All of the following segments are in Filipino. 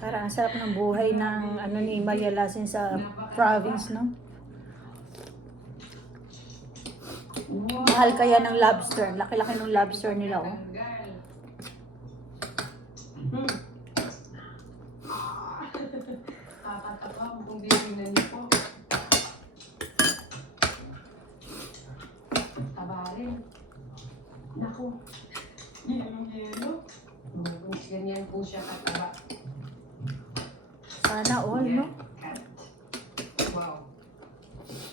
Parang ang sarap ng buhay ng ano ni Maria Lasin sa province, no? Mahal kaya ng lobster. Laki-laki ng lobster nila, oh. Tatatakam kung ditingnan niyo po. Tabarin. Naku. Yelo-yelo. Ganyan po siya kataba. Sana all, no? Wow.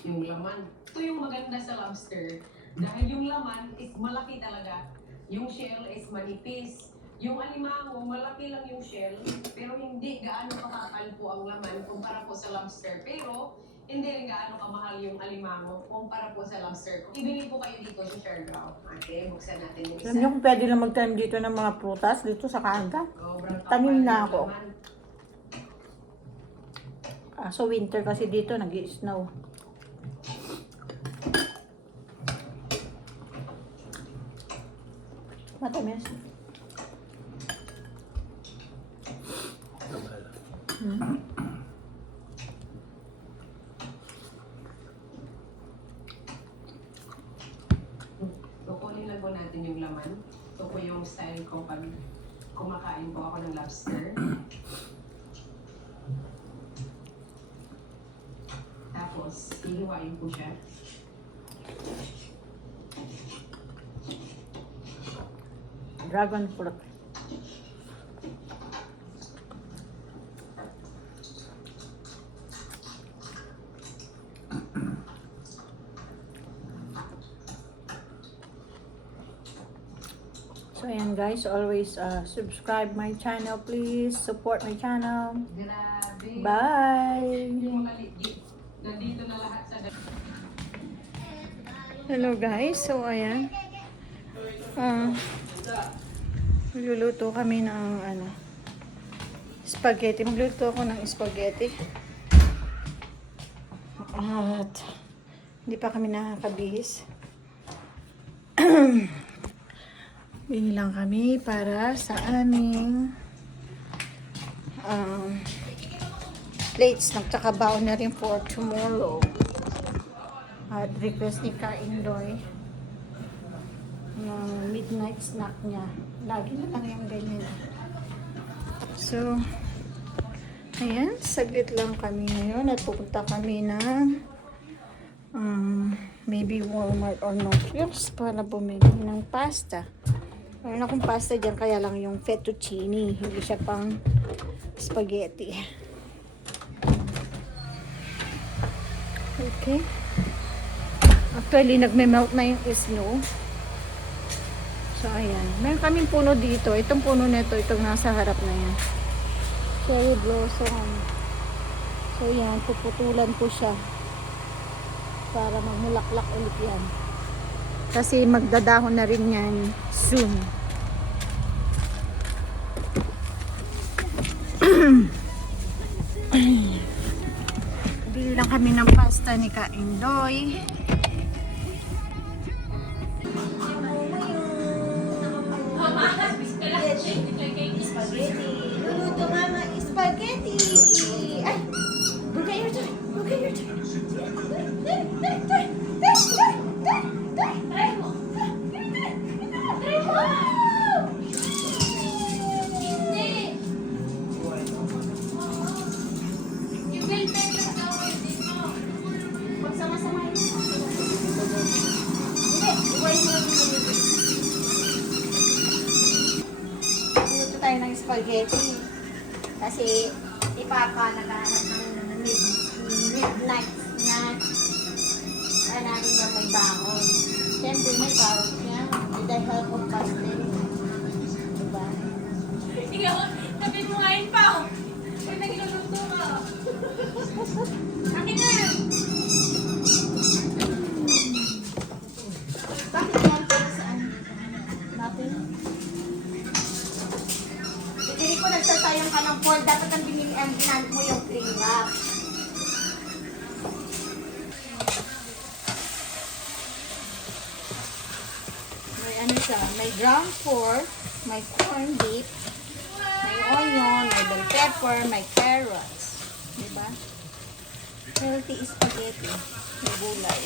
Yung laman. Ito yung maganda sa lobster. Dahil yung laman is malaki talaga. Yung shell is manipis. Yung alimango, malaki lang yung shell. Pero hindi gaano kakakal po ang laman kumpara po sa lobster. Pero hindi rin gaano kamahal yung alimango kumpara po sa lobster. Ibili po kayo dito sa Siargao. Okay, buksan natin yung isa. Alam niyo kung pwede lang magtanim dito ng mga prutas dito sa Canada. Sobrang Tanim kapal na ng ako. laman. So winter kasi dito, nag-i-snow. Matamis. Kukunin lang po natin yung laman. Ito po yung style ko pag kumakain po ako ng lobster. Tapos, hihiwain po siya. Dragon fruit. So ayan guys, always subscribe my channel please. Support my channel. Grabe. Bye! Yung mga legit. Nandito na lahat sa... Hello guys, so ayan. Magluluto kami ng ano, spaghetti. Magluluto ako ng spaghetti. At hindi pa kami nakakabihis. Bili lang kami para sa aming plates. Nagtsaka baon na rin for tomorrow. At request ni Ka Indoy yung midnight snack niya. Lagi na lang yung ganyan. So, ayan, saglit lang kami ngayon at pupunta kami ng maybe Walmart or Northfields para bumili ng pasta. Meron akong pasta dyan, kaya lang yung fettuccine, hindi siya pang spaghetti. Okay. Actually, nagme-melt na yung snow. So, ayan. Meron kaming puno dito. Itong puno nito, itong nasa harap na yan. Cherry blossom. So, yan. Puputulan ko siya para magmulaklak ulit yan. Kasi magdadahon na rin yan soon. Bili lang kami ng pasta ni Ka Indoy. Spaghetti. Luluto mama, spaghetti. Ay, look at your turn. Look at your turn. Luluto tayo ng spaghetti. Kasi ipapa naghahanap ng midnight snack. Kaya namin na may baon. Siyempre may baon niya. With the help of pastel. Diba? Ikaw, sabi mo ngayon pa. Kaya nagluluto ka. Akin na. Bakit yan para saan? Bakit? Hindi ko nagsasayang ka ng pork. Dapat ang binili ang ginamit mo yung cream wrap. May ano siya, may ground pork, may corned beef, May onion, may bell pepper, may carrots. Diba? Healthy spaghetti. May gulay.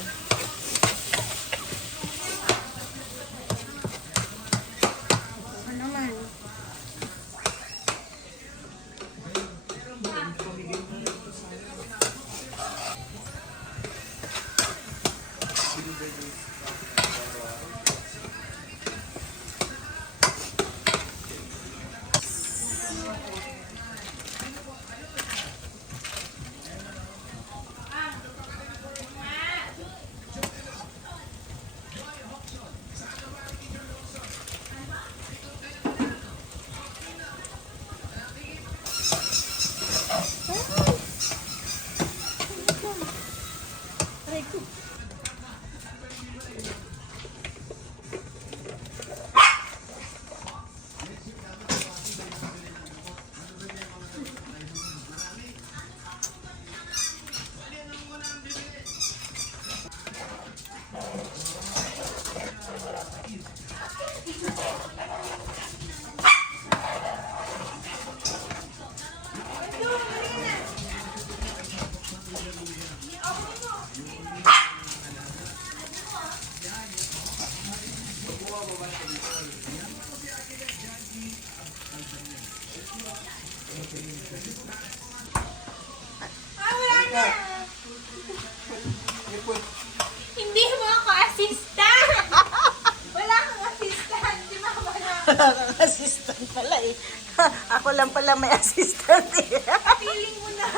Ano naman? Hindi mo ako assistant! Wala kang assistant! Si mama na. Assistant pala eh. Ako lang pala may assistant eh. Feeling mo na.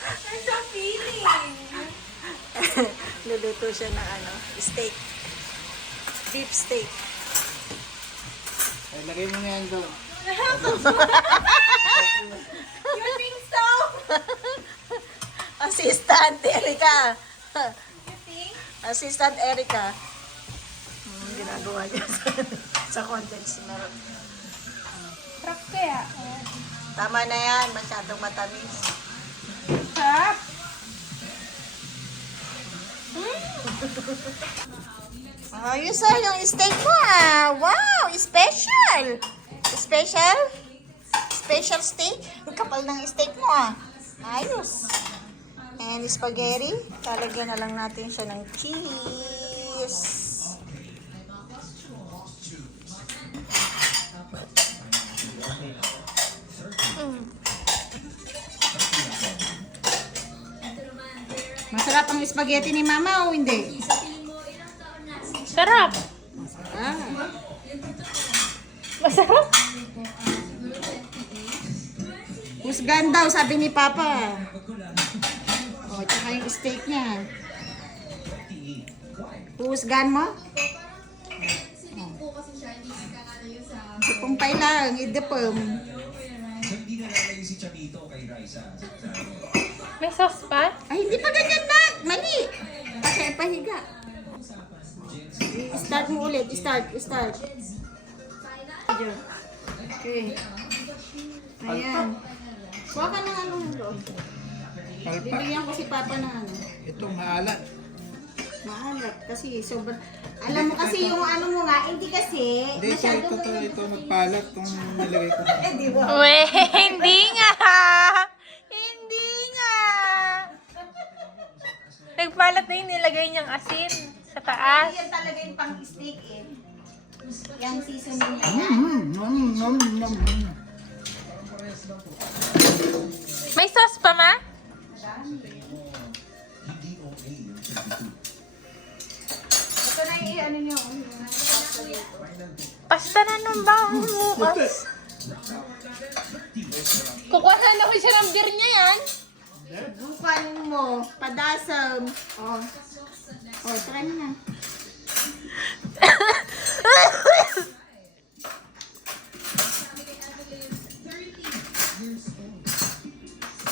Nasa feeling. Luluto siya ng ano, steak. Beef steak. Ay, lagay mo na yan doon. You think so? Assistant Erica. You think? Assistant Erica. Ginagawa niya sa context na. Sarap kaya. Tama na yan, masyadong matamis. Sarap. Ayos ah, yung steak mo ah. Wow, special. Special? Special steak? Ang kapal ng steak mo ah. Ayos. And spaghetti, talagyan na lang natin siya ng cheese. Masarap ang spaghetti ni Mama o hindi? Sarap. Ah. Masarap. Husgan daw, sabi ni Papa. O, tsaka yung steak niya. Husgan mo? Ipong lang, idipong. May sauce pa? Ay, hindi pa ganyan na. Mali. Kasi pahiga. Start mo ulit. Start. Okay. Ayan. Kuha ka ng ano ng loob. Palpak. Bibigyan ko si Papa ng ano. Itong maalat. Maalat kasi sobrang... Alam mo kasi yung ano mo nga, hindi kasi Hindi, ito magpalat itong nilagay ko. Eh, di ba? Weh, hindi nga. Hindi nga. Nagpalat na yung nilagay niyang asin sa taas. Yan talaga yung pang-steak eh. Yung seasoning na yan. May sauce pa, ma? Ito na yung ano nyo. Pasta na nung bukas. Kukuha na ako siya ng beer niya yan. Dukan mo, padasam. Oh. Oh, try mo na.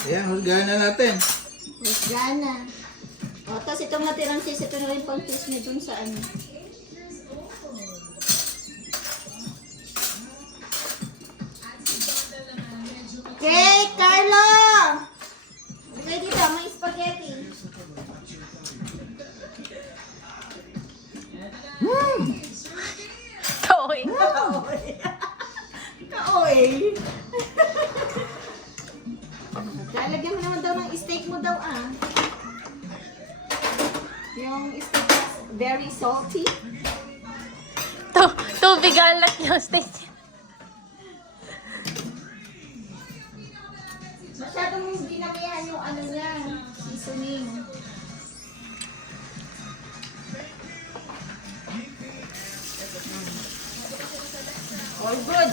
Ayan, husgahan na natin. Gana. O, tapos itong natirang cheese, ito na rin pang cheese niya dun sa ano. Okay, Carlo! Bigay dito, may spaghetti. Kaoy. Kaoy. eh. Lalagyan mo naman daw ng steak mo daw ah. Yung steak is very salty. Tubig alat yung stage. Masyadong dinamihan yung ano niya, seasoning. All good.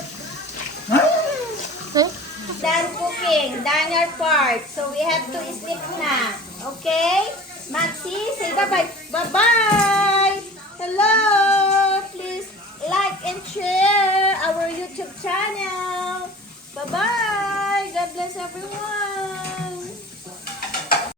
Done cooking, done your part. So we have to sleep na. Okay? Max